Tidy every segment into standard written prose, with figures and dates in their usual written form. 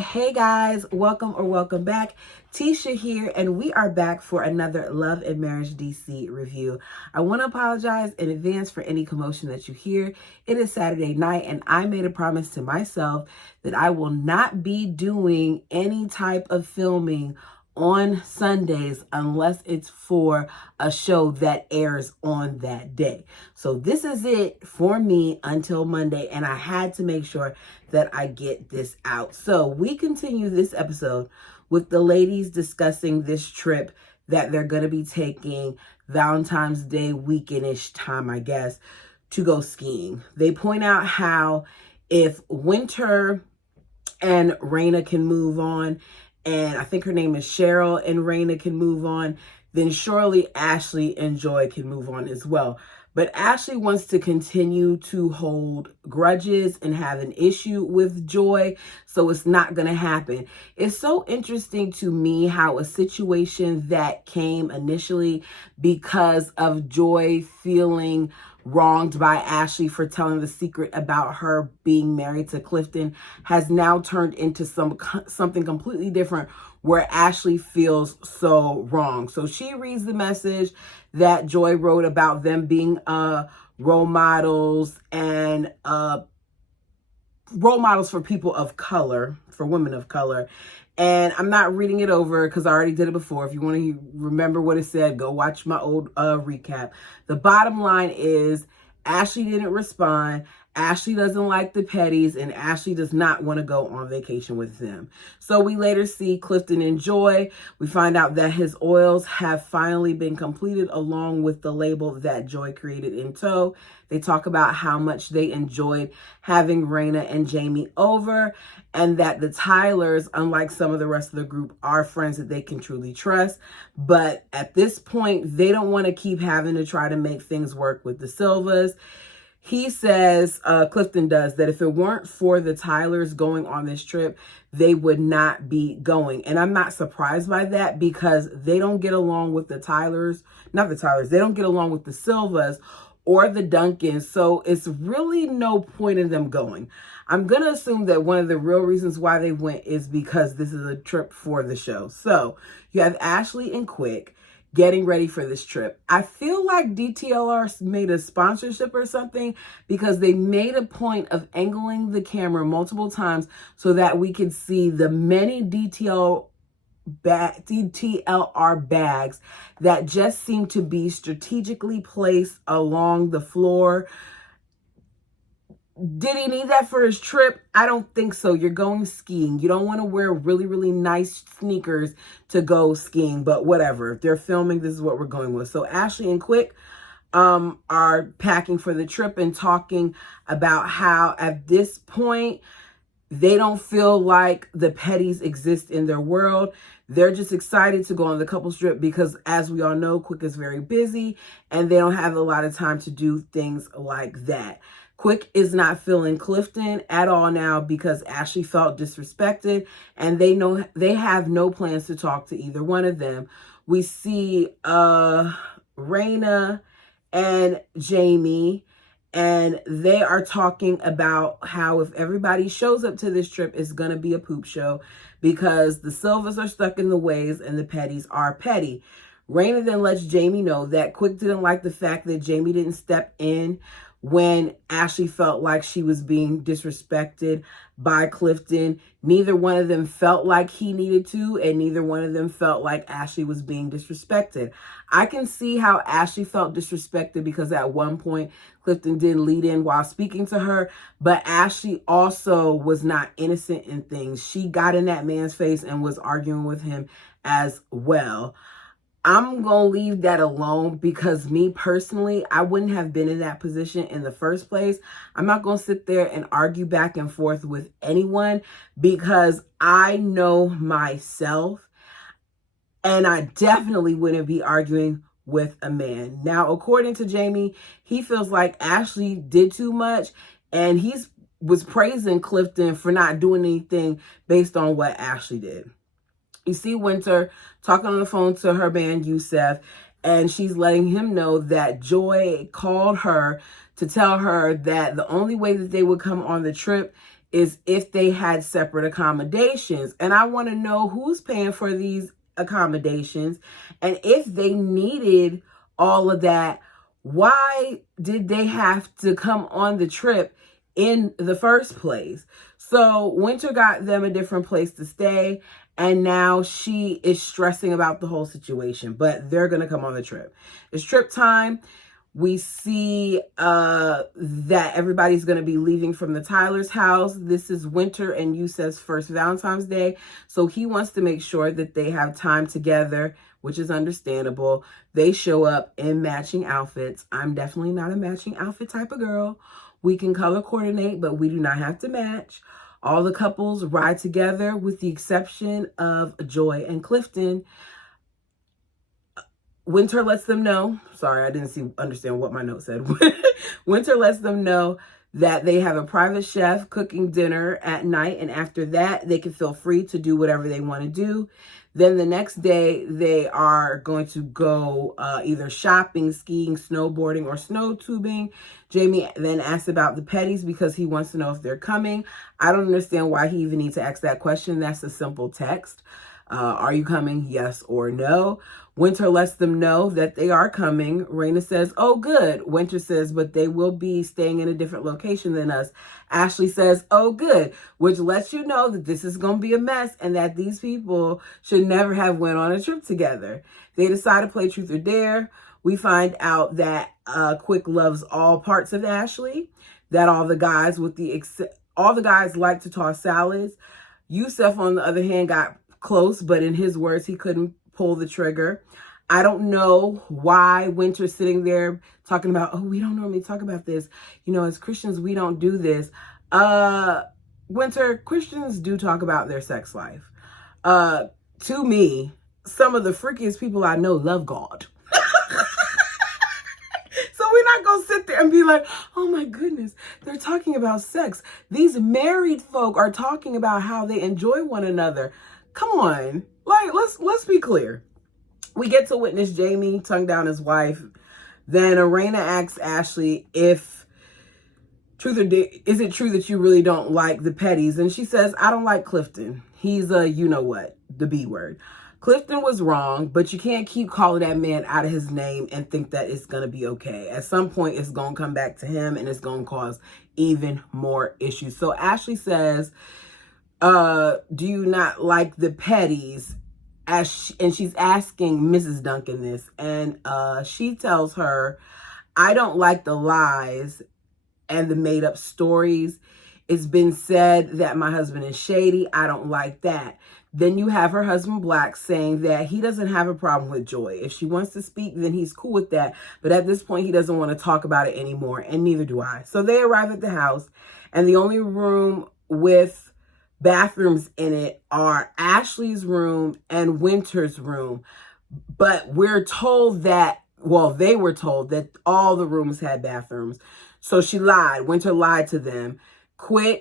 Hey guys, welcome back. Tisha here, and we are back for another Love and Marriage DC review. I want to apologize in advance for any commotion that you hear. It is Saturday night, and I made a promise to myself that I will not be doing any type of filming on Sundays unless it's for a show that airs on that day. So this is it for me until Monday, and I had to make sure that I get this out. So we continue this episode with the ladies discussing this trip that they're going to be taking Valentine's Day weekend-ish time, I guess, to go skiing. They point out how if Winter and Raina can move on, and I think her name is Cheryl, and Raina can move on, then surely Ashley and Joi can move on as well. But Ashley wants to continue to hold grudges and have an issue with Joi, so it's not going to happen. It's so interesting to me how a situation that came initially because of Joi feeling wronged by Ashley for telling the secret about her being married to Clifton has now turned into something completely different, where Ashley feels so wrong. So she reads the message that Joi wrote about them being role models and role models for people of color, for women of color. And I'm not reading it over because I already did it before. If you want to remember what it said, go watch my old recap. The bottom line is Ashley didn't respond. Ashley doesn't like the Pettys, and Ashley does not want to go on vacation with them. So we later see Clifton and Joi. We find out that his oils have finally been completed along with the label that Joi created in tow. They talk about how much they enjoyed having Raina and Jamie over, and that the Tylers, unlike some of the rest of the group, are friends that they can truly trust. But at this point, they don't want to keep having to try to make things work with the Silvas. He says, Clifton does, that if it weren't for the Tylers going on this trip, they would not be going. And I'm not surprised by that because they don't get along with the Tylers, they don't get along with the Silvas or the Duncans. So it's really no point in them going. I'm going to assume that one of the real reasons why they went is because this is a trip for the show. So you have Ashley and Quick getting ready for this trip. I feel like DTLR made a sponsorship or something because they made a point of angling the camera multiple times so that we could see the many DTLR bags that just seem to be strategically placed along the floor. Did he need that for his trip? I don't think so. You're going skiing. You don't want to wear really, really nice sneakers to go skiing, but whatever. If they're filming, this is what we're going with. So Ashley and Quick are packing for the trip and talking about how at this point, they don't feel like the Pettys exist in their world. They're just excited to go on the couples trip because, as we all know, Quick is very busy and they don't have a lot of time to do things like that. Quick is not feeling Clifton at all now because Ashley felt disrespected, and they have no plans to talk to either one of them. We see Raina and Jamie, and they are talking about how if everybody shows up to this trip, it's going to be a poop show because the Silvas are stuck in the ways and the Pettys are petty. Raina then lets Jamie know that Quick didn't like the fact that Jamie didn't step in when Ashley felt like she was being disrespected by Clifton. Neither one of them felt like he needed to, and neither one of them felt like Ashley was being disrespected. I can see how Ashley felt disrespected because at one point Clifton did lead in while speaking to her, but Ashley also was not innocent in things. She got in that man's face and was arguing with him as well. I'm going to leave that alone because me personally, I wouldn't have been in that position in the first place. I'm not going to sit there and argue back and forth with anyone because I know myself and I definitely wouldn't be arguing with a man. Now, according to Jamie, he feels like Ashley did too much and was praising Clifton for not doing anything based on what Ashley did. You see Winter talking on the phone to her man, Yusef, and she's letting him know that Joi called her to tell her that the only way that they would come on the trip is if they had separate accommodations. And I want to know who's paying for these accommodations. And if they needed all of that, why did they have to come on the trip in the first place? So Winter got them a different place to stay, and now she is stressing about the whole situation, but they're going to come on the trip. It's trip time. We see that everybody's going to be leaving from the Tyler's house. This is Winter and Yusef's first Valentine's Day. So he wants to make sure that they have time together, which is understandable. They show up in matching outfits. I'm definitely not a matching outfit type of girl. We can color coordinate, but we do not have to match. All the couples ride together with the exception of Joi and Clifton. Winter lets them know, sorry, I didn't understand what my note said. Winter lets them know that they have a private chef cooking dinner at night, and after that, they can feel free to do whatever they want to do. Then the next day, they are going to go either shopping, skiing, snowboarding, or snow tubing. Jamie then asks about the petties because he wants to know if they're coming. I don't understand why he even needs to ask that question. That's a simple text. Are you coming? Yes or no. Winter lets them know that they are coming. Raina says, oh, good. Winter says, but they will be staying in a different location than us. Ashley says, oh, good, which lets you know that this is going to be a mess and that these people should never have went on a trip together. They decide to play Truth or Dare. We find out that Quick loves all parts of Ashley, that all the guys like to toss salads. Yusef, on the other hand, got close, but in his words, he couldn't pull the trigger. I don't know why Winter's sitting there talking about, oh, we don't normally talk about this. You know, as Christians, we don't do this. Winter, Christians do talk about their sex life. To me, some of the freakiest people I know love God. So we're not going to sit there and be like, oh my goodness, they're talking about sex. These married folk are talking about how they enjoy one another. Come on. Like, let's be clear. We get to witness Jamie tongue down his wife. Then Raina asks Ashley if is it true that you really don't like the petties? And she says, I don't like Clifton. He's a you-know-what, the B word. Clifton was wrong, but you can't keep calling that man out of his name and think that it's going to be okay. At some point, it's going to come back to him and it's going to cause even more issues. So Ashley says, do you not like the petties? And she's asking Mrs. Duncan this, and she tells her, I don't like the lies and the made up stories. It's been said that my husband is shady. I don't like that. Then you have her husband Black saying that he doesn't have a problem with Joi. If she wants to speak, then he's cool with that. But at this point, he doesn't want to talk about it anymore, and neither do I. So they arrive at the house, and the only room with bathrooms in it are Ashley's room and Winter's room. But we're told that, well, they were told that all the rooms had bathrooms. So she lied. Winter lied to them. I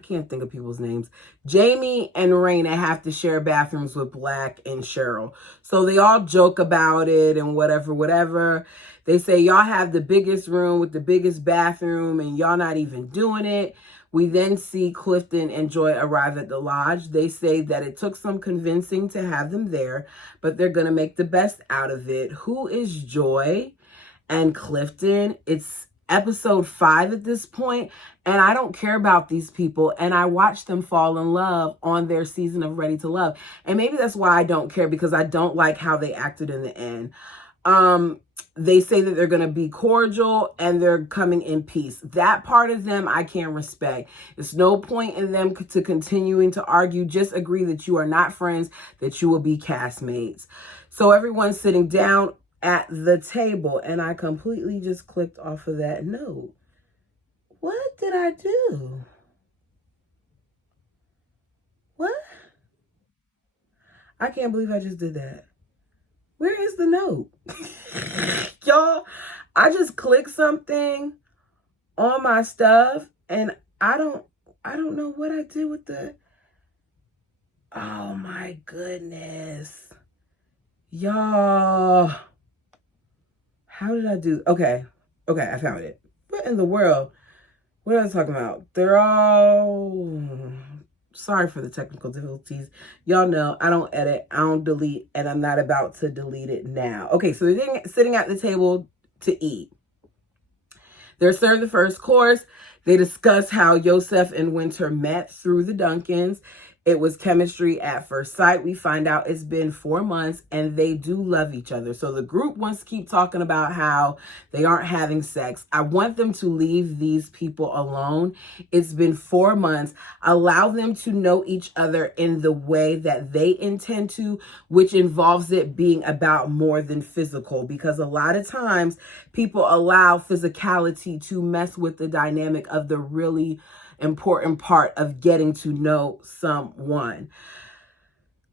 can't think of people's names. Jamie and Raina have to share bathrooms with Black and Cheryl. So they all joke about it and whatever. They say, y'all have the biggest room with the biggest bathroom and y'all not even doing it. We then see Clifton and Joi arrive at the lodge. They say that it took some convincing to have them there, but they're going to make the best out of it. Who is Joi and Clifton? It's episode 5 at this point, and I don't care about these people, and I watched them fall in love on their season of Ready to Love. And maybe that's why I don't care, because I don't like how they acted in the end. They say that they're going to be cordial and they're coming in peace. That part of them I can respect. There's no point in them to continuing to argue. Just agree that you are not friends, that you will be castmates. So everyone's sitting down at the table, and I completely just clicked off of that note. What did I do? What? I can't believe I just did that. Where is the note? Y'all, I just clicked something on my stuff and I don't know what I did with the, oh my goodness. Y'all, how did I do? Okay, I found it. What in the world? what are they talking about? They're all... Sorry for the technical difficulties. Y'all know I don't edit, I don't delete, and I'm not about to delete it now. Okay, so they're sitting at the table to eat. They're served the first course. They discuss how Yosef and Winter met through the Duncans. It was chemistry at first sight. We find out it's been 4 months and they do love each other. So the group wants to keep talking about how they aren't having sex. I want them to leave these people alone. It's been 4 months. Allow them to know each other in the way that they intend to, which involves it being about more than physical, because a lot of times people allow physicality to mess with the dynamic of the really important part of getting to know someone.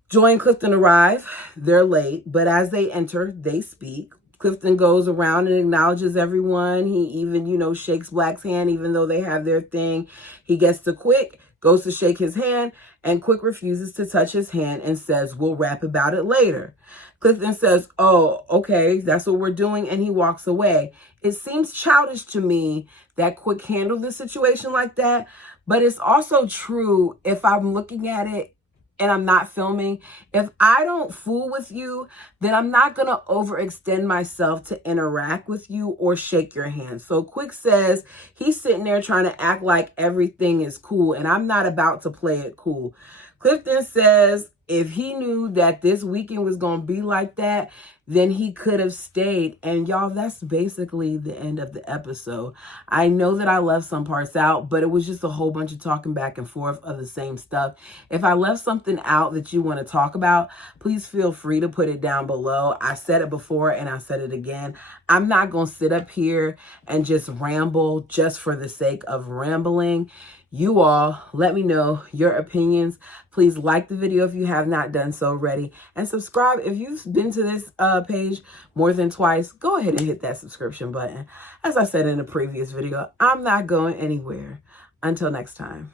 Joy and Clifton arrive. They're late, but as they enter, they speak. Clifton goes around and acknowledges everyone. He even, shakes Black's hand, even though they have their thing. He gets to Quick, goes to shake his hand, and Quick refuses to touch his hand and says, we'll rap about it later. Clifton says, oh, okay, that's what we're doing, and he walks away. It seems childish to me that Quick handled the situation like that, but it's also true if I'm looking at it and I'm not filming. If I don't fool with you, then I'm not going to overextend myself to interact with you or shake your hand. So Quick says he's sitting there trying to act like everything is cool, and I'm not about to play it cool. Clifton says if he knew that this weekend was going to be like that, then he could have stayed. And y'all, that's basically the end of the episode. I know that I left some parts out, but it was just a whole bunch of talking back and forth of the same stuff. If I left something out that you want to talk about, please feel free to put it down below. I said it before and I said it again. I'm not going to sit up here and just ramble just for the sake of rambling. You all, let me know your opinions. Please like the video if you have not done so already. And subscribe if you've been to this page more than twice. Go ahead and hit that subscription button. As I said in a previous video, I'm not going anywhere. Until next time.